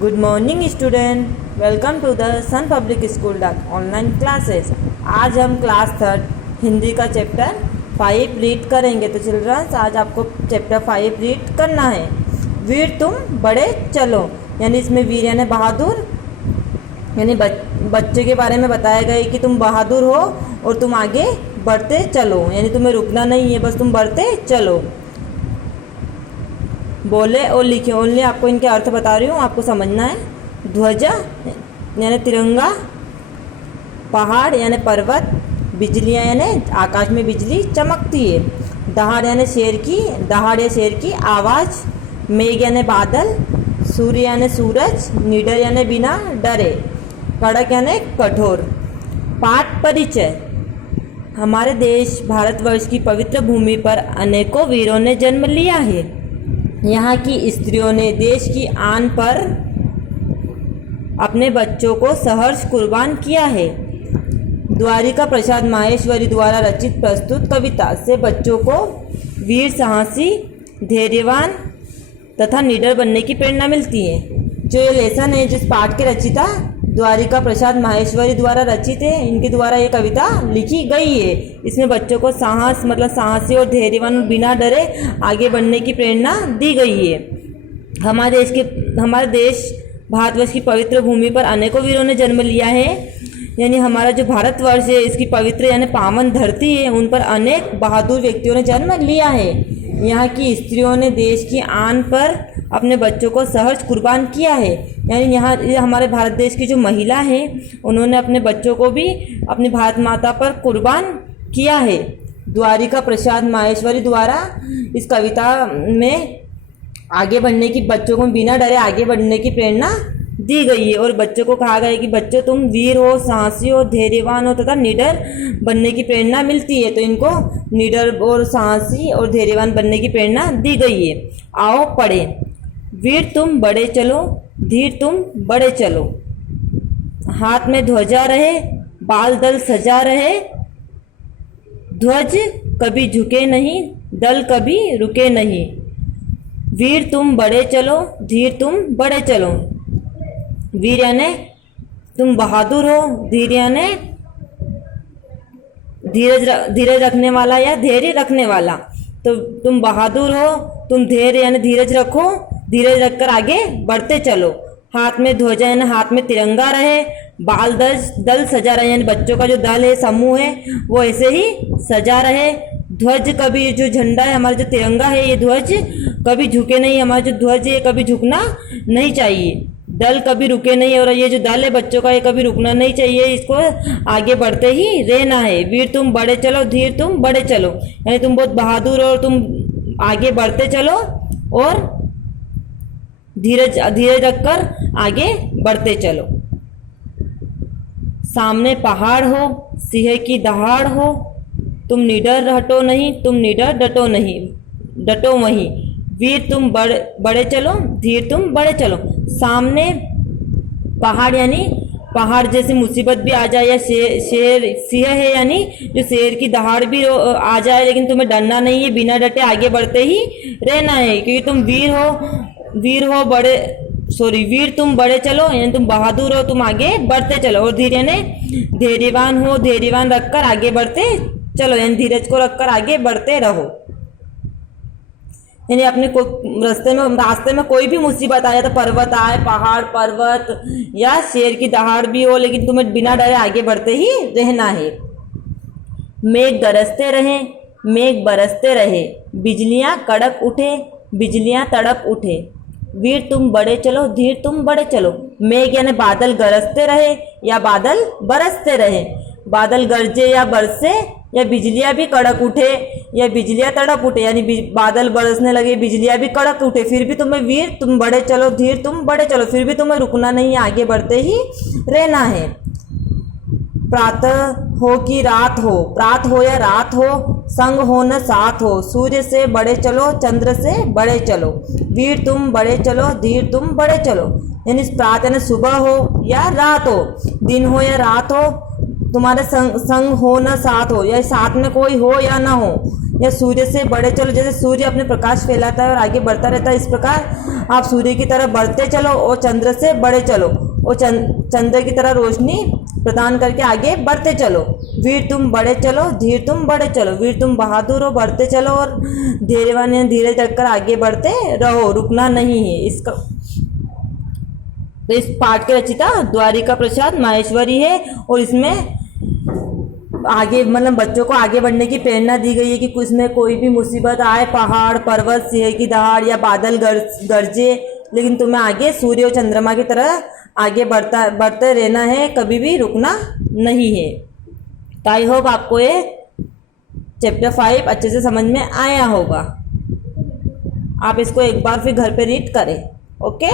Good morning student, welcome to the sun public school online classes. आज हम class 3 Hindi का chapter 5 read करेंगे। तो चिल्ड्रंस, आज आपको चैप्टर 5 रीड करना है। वीर तुम बड़े चलो, यानी इसमें वीर यानी बहादुर, यानी बच्चे के बारे में बताया गया है कि तुम बहादुर हो और तुम आगे बढ़ते चलो, यानी तुम्हें रुकना नहीं है, बस तुम बढ़ते चलो। बोले और लिखे, ओनली आपको इनके अर्थ बता रही हूँ, आपको समझना है। ध्वजा यानी तिरंगा, पहाड़ यानी पर्वत, बिजलियाँ यानी आकाश में बिजली चमकती है, दहाड़ यानी दहाड़ या शेर की आवाज़, मेघ यानी बादल, सूर्य यानी सूरज, निडर यानी बिना डरे, कड़क यानी कठोर। पाठ परिचय। हमारे देश भारतवर्ष की पवित्र भूमि पर अनेकों वीरों ने जन्म लिया है। यहाँ की स्त्रियों ने देश की आन पर अपने बच्चों को सहर्ष कुर्बान किया है। द्वारिका प्रसाद माहेश्वरी द्वारा रचित प्रस्तुत कविता से बच्चों को वीर, साहसी, धैर्यवान तथा निडर बनने की प्रेरणा मिलती है। जो ये लेसन है, जिस पाठ के रचिता द्वारिका प्रसाद माहेश्वरी द्वारा रचित है, इनके द्वारा ये कविता लिखी गई है। इसमें बच्चों को साहस मतलब साहसी और धैर्यवान और बिना डरे आगे बढ़ने की प्रेरणा दी गई है। हमारे देश भारतवर्ष की पवित्र भूमि पर अनेकों वीरों ने जन्म लिया है, यानी हमारा जो भारतवर्ष है, इसकी पवित्र यानी पावन धरती है, उन पर अनेक बहादुर व्यक्तियों ने जन्म लिया है। यहाँ की स्त्रियों ने देश की आन पर अपने बच्चों को सहर्ष कुर्बान किया है, यानी यहाँ हमारे भारत देश की जो महिला है, उन्होंने अपने बच्चों को भी अपनी भारत माता पर कुर्बान किया है। द्वारिका प्रसाद माहेश्वरी द्वारा इस कविता में आगे बढ़ने की, बच्चों को बिना डरे आगे बढ़ने की प्रेरणा दी गई है और बच्चों को कहा गया है कि बच्चों तुम वीर हो, साहसी हो, धैर्यवान हो तथा निडर बनने की प्रेरणा मिलती है। तो इनको निडर और साहसी और धैर्यवान बनने की प्रेरणा दी गई है। आओ पढ़ें। वीर तुम बड़े चलो, धीर तुम बड़े चलो, हाथ में ध्वजा रहे, बाल दल सजा रहे, ध्वज कभी झुके नहीं, दल कभी रुके नहीं। वीर तुम बड़े चलो, धीर तुम बड़े चलो। वीर यानी तुम बहादुर हो, धीर यानी धीरज रखने वाला या धैर्य रखने वाला। तो तुम बहादुर हो, तुम धैर्य यानी धीरज रखो, धीरज रखकर आगे बढ़ते चलो। हाथ में ध्वजा यानी हाथ में तिरंगा रहे, बाल दल सजा रहे, यानी बच्चों का जो दल है, समूह है, वो ऐसे ही सजा रहे। ध्वज कभी, जो झंडा है हमारा, जो तिरंगा है, ये ध्वज कभी झुके नहीं, हमारा जो ध्वज है कभी झुकना नहीं चाहिए। दल कभी रुके नहीं, और ये जो दल है बच्चों का, ये कभी रुकना नहीं चाहिए, इसको आगे बढ़ते ही रहना है। वीर तुम बड़े चलो, धीर तुम बड़े चलो, यानी तुम बहुत बहादुर और तुम आगे बढ़ते चलो और धीरज रखकर आगे बढ़ते चलो। सामने पहाड़ हो, सिंह की दहाड़ हो, तुम निडर हटो नहीं, तुम निडर डटो नहीं, डटो वहीं। वीर तुम बड़े चलो, धीर तुम बड़े चलो। सामने पहाड़ यानी पहाड़ जैसी मुसीबत भी आ जाए, या सिंह है यानी जो शेर की दहाड़ भी आ जाए, लेकिन तुम्हें डरना नहीं है, बिना डटे आगे बढ़ते ही रहना है, क्योंकि तुम वीर तुम बड़े चलो, यानी तुम बहादुर हो, तुम आगे बढ़ते चलो। और धीर यानी धैर्यवान हो, धैर्यवान रखकर आगे बढ़ते चलो, यानी धीरज को रखकर आगे बढ़ते रहो। यानी अपने रास्ते में कोई भी मुसीबत आए, तो पर्वत आए, पहाड़ पर्वत या शेर की दहाड़ भी हो, लेकिन तुम्हें बिना डरे आगे बढ़ते ही रहना है। मेघ गरजते रहे, मेघ बरसते रहे, बिजलियां कड़क उठे, बिजलियां तड़प उठे। वीर तुम बड़े चलो, धीर तुम बड़े चलो। मेघ यानी बादल गरजते रहे या बादल बरसते रहे, बादल गरजे या बरसे, या बिजलियां भी कड़क उठे या बिजलियां तड़प उठे, यानी बादल बरसने लगे, बिजलियां भी कड़क उठे, फिर भी तुम्हें वीर तुम बड़े चलो, धीर तुम बड़े चलो, फिर भी तुम्हें रुकना नहीं है, आगे बढ़ते ही रहना है। प्रातः हो कि रात हो, प्रात हो या रात हो, संग हो न साथ हो, सूर्य से बड़े चलो, चंद्र से बड़े चलो। वीर तुम बड़े चलो, धीर तुम बड़े चलो, यानी प्रात यानी सुबह हो या रात हो, दिन हो या रात हो, तुम्हारे संग हो न साथ हो, या साथ में कोई हो या ना हो, या सूर्य से बढ़े चलो। जैसे सूर्य अपने प्रकाश फैलाता है और आगे बढ़ता रहता है, इस प्रकार आप सूर्य की तरह बढ़ते चलो और चंद्र से बढ़े चलो और चंद्र की तरह रोशनी प्रदान करके आगे बढ़ते चलो। वीर तुम बढ़े चलो, धीर तुम बढ़े चलो। वीर तुम बहादुर हो, बढ़ते चलो, और धैर्यवान है, धीरे चलकर आगे बढ़ते रहो, रुकना नहीं है। इसका तो इस पाठ के रचिता द्वारिका प्रसाद माहेश्वरी है और इसमें आगे मतलब बच्चों को आगे बढ़ने की प्रेरणा दी गई है कि उसमें कोई भी मुसीबत आए, पहाड़ पर्वत सिंह की दहाड़ या बादल गरजे, लेकिन तुम्हें आगे सूर्य और चंद्रमा की तरह आगे बढ़ते रहना है, कभी भी रुकना नहीं है। तो आई होप आपको ये चैप्टर 5 अच्छे से समझ में आया होगा। आप इसको एक बार फिर घर पे रीड करें। ओके।